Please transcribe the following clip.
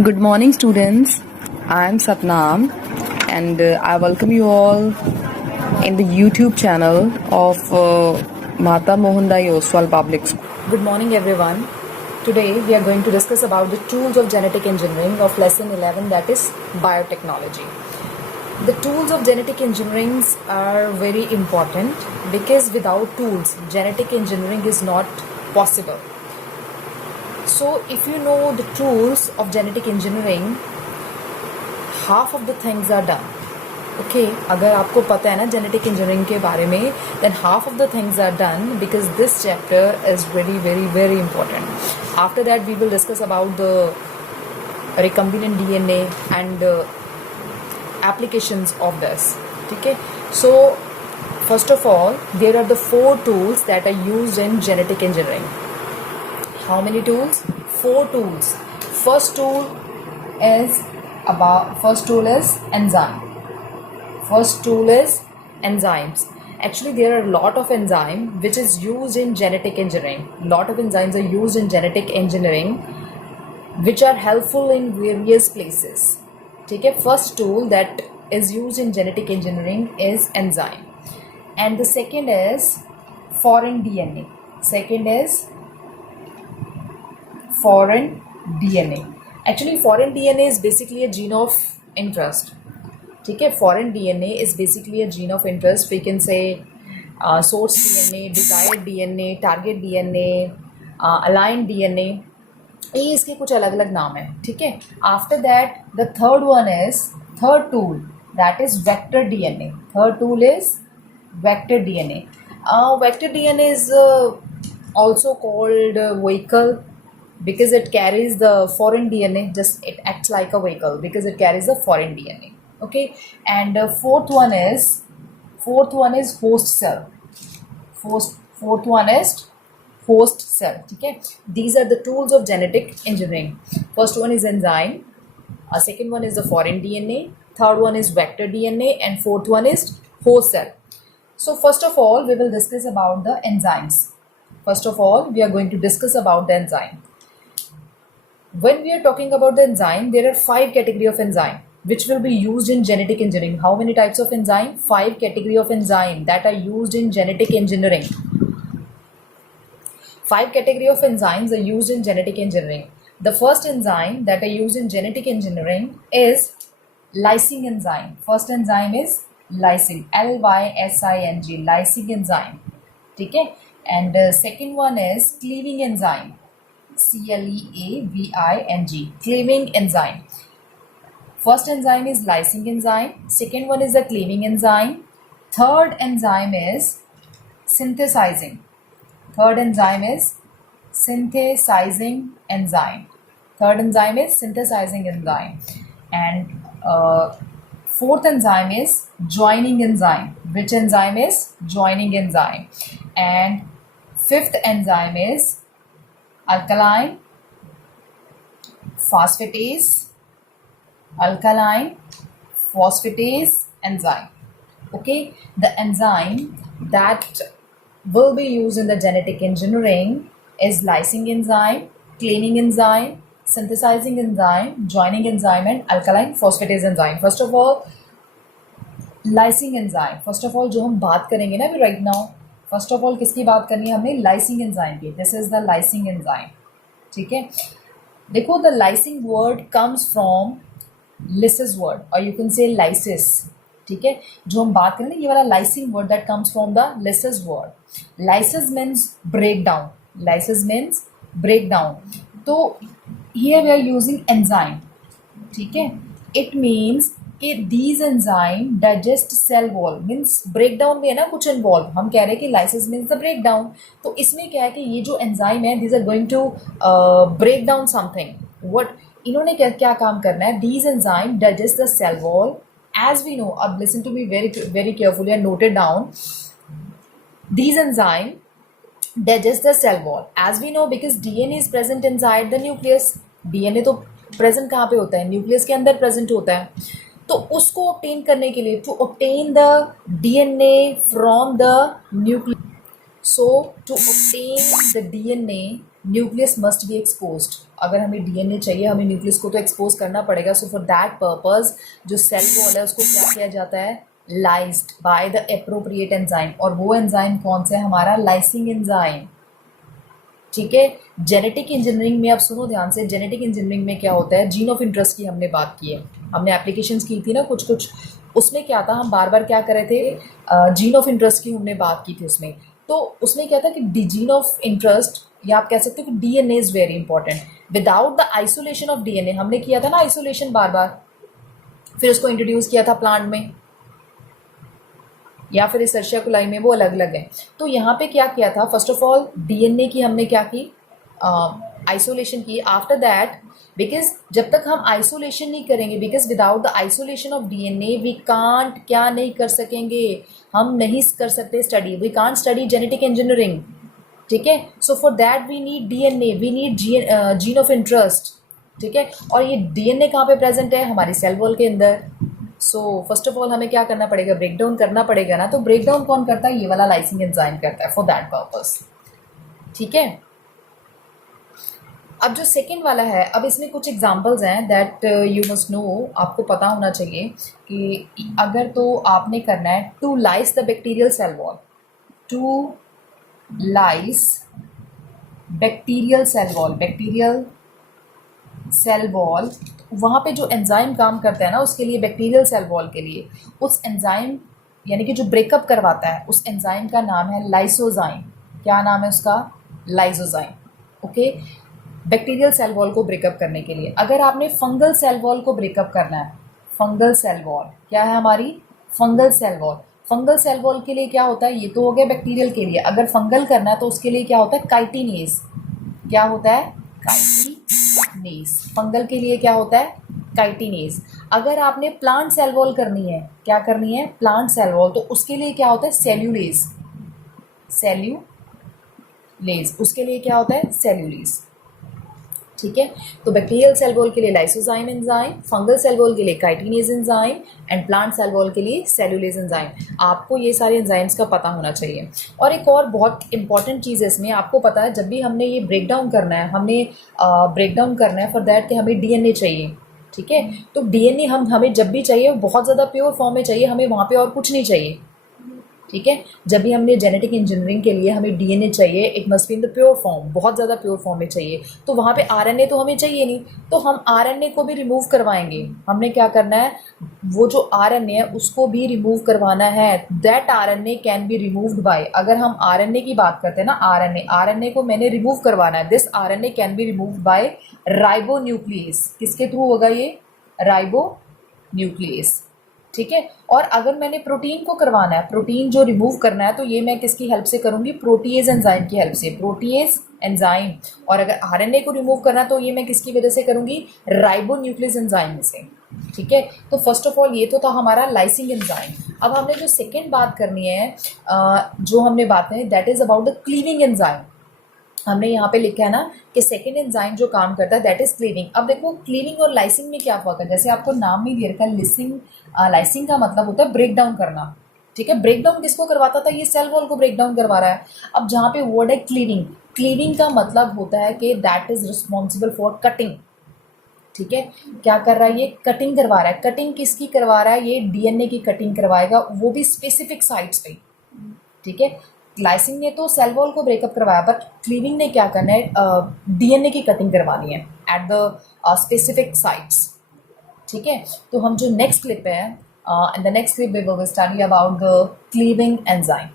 Good morning, students. I am Satnam, and I welcome you all in the YouTube channel of Mata Mohandas Oswal Public School. Good morning, everyone. Today we are going to discuss about the tools of genetic engineering of lesson 11, that is biotechnology. The tools of genetic engineering are very important because without tools, genetic engineering is not possible. So if you know the tools of genetic engineering, half of the things are done. Okay, अगर आपको पता है ना genetic engineering के बारे में, then half of the things are done because this chapter is very important. After that, we will discuss about the recombinant DNA and applications of this. Okay, so first of all, there are the 4 tools that are used in genetic engineering. How many tools? 4 tools. First tool is enzyme. First tool is enzymes. Actually, there are a lot of enzyme which is used in genetic engineering. Lot of enzymes are used in genetic engineering which are helpful in various places. Okay, first tool that is used in genetic engineering is enzyme. And the second is foreign DNA. Second is foreign DNA. Actually, foreign DNA is basically a gene of interest. Okay, foreign DNA is basically a gene of interest. We can say source DNA, desired DNA, target DNA, aligned DNA. ये इसके कुछ अलग अलग नाम है. ठीक है. After that, the third tool that is vector DNA. Third tool is vector DNA. Vector DNA is also called vehicle because it carries the foreign DNA. Just it acts like a vehicle because it carries the foreign DNA. Okay, and fourth one is host cell. Fourth one is host cell. Okay, these are the tools of genetic engineering. First one is enzyme, second one is the foreign DNA, third one is vector DNA, and fourth one is host cell. So first of all, we will discuss about the enzymes. First of all, we are going to discuss about the enzyme. When we are talking about the enzyme, there are 5 categories of enzyme which will be used in genetic engineering. How many types of enzyme? 5 categories of enzyme that are used in genetic engineering. 5 categories of enzymes are used in genetic engineering. The first enzyme that are used in genetic engineering is lysing enzyme. First enzyme is lysing, Lysing, lysing enzyme. Okay? And second one is cleaving enzyme, Cleaving, cleaving enzyme. First enzyme is lysing enzyme. Second one is the cleaving enzyme. Third enzyme is synthesizing. Third enzyme is synthesizing enzyme. Third enzyme is synthesizing enzyme. And fourth enzyme is joining enzyme. Which enzyme is joining enzyme? And fifth enzyme is alkaline phosphatase enzyme. Okay, the enzyme that will be used in the genetic engineering is lysing enzyme, cleaning enzyme, synthesizing enzyme, joining enzyme, and alkaline phosphatase enzyme. First of all, lysing enzyme. First of all, जो हम बात करेंगे ना right now, first of all किसकी बात करनी है हमें? lysing enzyme की. This is the lysing enzyme. ठीक है. देखो, the lysing word comes from lysis word, or you can say lysis. ठीक है. जो हम बात करें ये वाला lysing word that comes from the lysis word. Lysis means breakdown. Lysis means breakdown. तो here we are using enzyme. ठीक है. It means कि these enzyme digest cell wall, means breakdown में है ना कुछ involve. हम कह रहे हैं कि lysis means the breakdown. तो इसमें क्या है कि ये जो enzyme है, these are going to break down something. What इन्होंने क्या काम करना है? These enzyme digest the cell wall. As we know, अब listen to me very carefully and note it down. These enzyme digest the cell wall. As we know, because DNA is present inside the nucleus. DNA तो present कहाँ पे होता है? Nucleus के अंदर present होता है. तो उसको obtain करने के लिए, to obtain the DNA from the nucleus. So to obtain the DNA nucleus must be exposed. अगर हमें डीएनए चाहिए, हमें न्यूक्लियस को तो एक्सपोज करना पड़ेगा। सो फॉर दैट पर्पज जो सेल वॉल है उसको क्या किया जाता है, लाइज्ड बाय द एप्रोप्रिएट एंजाइम। और वो एंजाइम कौन सा है हमारा, लाइसिंग एंजाइम। ठीक है, जेनेटिक इंजीनियरिंग में, अब सुनो ध्यान से, जेनेटिक इंजीनियरिंग में क्या होता है, जीन ऑफ इंटरेस्ट की हमने बात की है, हमने एप्लीकेशंस की थी ना कुछ कुछ, उसमें क्या था, हम बार बार क्या कर रहे थे, जीन ऑफ इंटरेस्ट की हमने बात की थी उसमें। तो उसमें क्या था कि जीन ऑफ इंटरेस्ट, या आप कह सकते हो कि DNA is very important. Without the isolation of DNA, हमने किया था ना आइसोलेशन बार बार, फिर उसको इंट्रोड्यूस किया था प्लांट में या फिर इस कुलाई में, वो अलग अलग है। तो यहाँ पे क्या किया था, फर्स्ट ऑफ ऑल डीएनए की हमने क्या की, आइसोलेशन की। आफ्टर दैट, बिकॉज जब तक हम आइसोलेशन नहीं करेंगे, because without the isolation of DNA we can't, क्या नहीं कर सकेंगे, हम नहीं कर सकते study, we can't study genetic engineering. ठीक है, so for that we need DNA, we need gene of interest. ठीक है, और ये डीएनए कहाँ पे प्रेजेंट है, हमारी सेल वॉल के अंदर। सो फर्स्ट ऑफ ऑल हमें क्या करना पड़ेगा, ब्रेक डाउन करना पड़ेगा ना। तो ब्रेक डाउन कौन करता है, ये वाला लाइसिंग एंजाइम करता है फॉर दैट पर्पस। ठीक है, अब जो सेकेंड वाला है, अब इसमें कुछ एग्जांपल्स हैं दैट यू मस्ट नो, आपको पता होना चाहिए कि अगर तो आपने करना है to lyse the bacterial cell wall, to lyse bacterial cell wall, bacterial cell wall, वहाँ पे जो एंजाइम काम करता है ना उसके लिए, बैक्टीरियल सेल वॉल के लिए, उस एंजाइम यानी कि जो ब्रेकअप करवाता है, उस एंजाइम का नाम है लाइसोजाइम। क्या नाम है उसका, lysozyme. Okay, bacterial cell wall को ब्रेकअप करने के लिए। अगर आपने फंगल सेल वॉल को ब्रेकअप करना है, फंगल सेल वॉल क्या है हमारी, fungal cell wall, fungal cell wall के लिए क्या होता है, ये तो हो गया बैक्टीरियल के लिए। अगर फंगल करना है तो उसके लिए क्या होता है, काइटिनेज। क्या होता है, काइटिनेज। फंगल के लिए क्या होता है, काइटिनेज। अगर आपने प्लांट सेल वॉल करनी है, क्या करनी है, प्लांट सेल वॉल, तो उसके लिए क्या होता है, सेल्यूलेज, सेल्यूलेज, उसके लिए क्या होता है, सेल्यूलेज। ठीक है, तो बैक्टीरियल सेल वॉल के लिए lysozyme enzyme, fungal cell wall के लिए chitinase enzyme, and plant cell wall के लिए सेल्यूलेज एंजाइम। आपको ये सारे एंजाइम्स का पता होना चाहिए। और एक और बहुत इंपॉर्टेंट चीज़ है इसमें, आपको पता है जब भी हमने ये ब्रेक डाउन करना है, हमने ब्रेक डाउन करना है फॉर दैट कि हमें डीएनए चाहिए। ठीक है, तो डीएनए हमें जब भी चाहिए बहुत ज़्यादा प्योर फॉर्म में चाहिए, हमें वहाँ पे और कुछ नहीं चाहिए। ठीक है, जब भी हमने जेनेटिक इंजीनियरिंग के लिए हमें डीएनए चाहिए, it must be in the pure form, बहुत ज़्यादा प्योर फॉर्म में चाहिए। तो वहाँ पे आरएनए तो हमें चाहिए नहीं, तो हम आरएनए को भी रिमूव करवाएंगे। हमने क्या करना है, वो जो आरएनए है उसको भी रिमूव करवाना है। That RNA can be removed by, अगर हम आरएनए की बात करते हैं ना, आरएनए को मैंने रिमूव करवाना है, this RNA can be removed by ribonuclease. किसके थ्रू होगा ये, राइबोन्यूक्लियस। ठीक है, और अगर मैंने प्रोटीन को करवाना है, प्रोटीन जो रिमूव करना है, तो ये मैं किसकी हेल्प से करूंगी, प्रोटीएज एंजाइम की हेल्प से, प्रोटीएज एंजाइम। और अगर आरएनए को रिमूव करना है तो ये मैं किसकी वजह से करूंगी, राइबोन्यूक्लियस एंजाइम से। ठीक है, तो फर्स्ट ऑफ ऑल ये तो था हमारा लाइसिंग एंजाइम। अब हमने जो सेकेंड बात करनी है, जो हमने बात करनी, that is about the cleaving enzyme. हमने यहाँ पे लिखा है ना कि सेकेंड एंजाइम जो काम करता है दैट इज क्लीविंग। अब देखो क्लीविंग और लाइसिंग में क्या फर्क है, जैसे आपको नाम में दे रखा है लिसिंग, लाइसिंग का मतलब होता है ब्रेक डाउन करना। ठीक है, ब्रेक डाउन किसको करवाता था, ये सेल वॉल को ब्रेक डाउन करवा रहा है। अब जहाँ पे वर्ड है क्लीविंग, क्लीविंग का मतलब होता है कि that is responsible for cutting. ठीक है, क्या कर रहा है, ये कटिंग करवा रहा है। कटिंग किसकी करवा रहा है, ये डीएनए की कटिंग करवाएगा, वो भी स्पेसिफिक साइट्स पे। ठीक है, लाइसिंग ने तो सेल वॉल को ब्रेकअप करवाया, बट क्लीविंग ने क्या करना है, डीएनए की कटिंग करवानी है एट द स्पेसिफिक साइट्स। ठीक है, तो हम जो नेक्स्ट क्लिप है, in the next clip we will study about the cleaving enzyme.